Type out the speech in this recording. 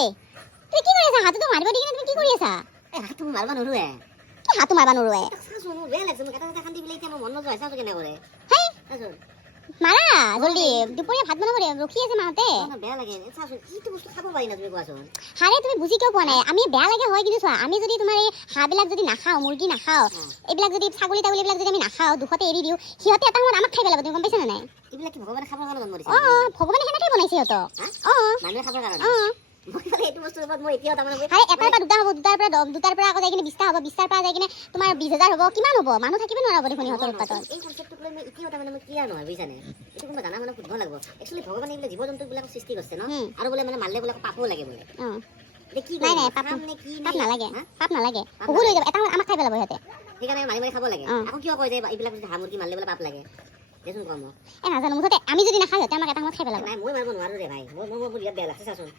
ঐ তুই কি কৰি আছা হাতটো মাৰিব দি কিনে তুমি কি কৰি আছা হাতটো মাৰবা নৰুৱে কি হাতটো মাৰবা নৰুৱে চাচোন বেয়া লাগছে মোক এটা খান্দি পেলাই এতিয়া মোৰ মন নোযোৱা চাচোন কেনে কৰে হেই চাচোন মাৰা জলদি দুপৰীয়া ভাত বনাব ৰখি আছে মাহঁতে বেয়া লাগে চাচোন ইটো বস্তু খাব পাৰি না তুমি কোৱাচোন হাৰে তুমি বুজি কিয় পোৱা নাই আমি বেয়া লাগে হয় কিন্তু চোৱা আমি যদি তোমাৰ এই হাঁহবিলাক যদি নাখাওঁ মুৰ্গী নাখাওঁ এইবিলাক যদি ছাগলী তাগলী এইবিলাক যদি আমি নাখাওঁ দুখতে এৰি দিওঁ সিহঁতে এটা সময়ত আমাক খাই পেলাব তুমি গম পাইছা নে নাই এইবিলাক কি ভগৱানে খাবৰ কাৰণে জন্ম দিছে ভগৱানে সেনেকৈ বনাইছে সিহঁতক মানুহে খাবৰ কাৰণে এইটো বস্তুৰ ওপৰত মই এতিয়াও তাৰমানে হাৰে এটাৰ পৰা দুটা হ'ব দুটাৰ পৰা আকৌ যাই কিনে 20টা হ'ব 20টাৰ পৰা যাই কিনে তোমাৰ 20,000 হ'ব কিমান হ'ব মানুহ থাকিব নোৱাৰিব দেখোন সিহঁতৰ উৎপাদন এই কনচেপ্টটোক লৈ মই এতিয়াও তাৰমানে মই ক্লিয়াৰ নহয় বুজিছানে এইটো কোনোবা জানা মানে সুধিব লাগিব একচুৱেলি ভগৱানে এইবিলাক জীৱ জন্তুবিলাক সৃষ্টি কৰিছে ন আৰু বোলে মানে মাৰিলে বোলে পাপো লাগে বোলে নাই নাই পাপ নালাগে পাপ নালাগে বহুত হৈ যাব এটা আমাক খাই পেলাব সিহঁতে সেইকাৰণে মাৰি মাৰি খাব লাগে আকৌ কিয় কয় যে এইবিলাক যদি হাঁহ মুৰ্গী মাৰিলে বোলে পাপ লাগে দেচোন কম নাজানো মুঠতে আমি যদি নাখাওঁ সিহঁতে আমাক এটা সময়ত খাই পেলাব নাই মই মাৰিব নোৱাৰো ৰে ভাই মোৰ বিৰাট বেয়া লাগছে চাচোন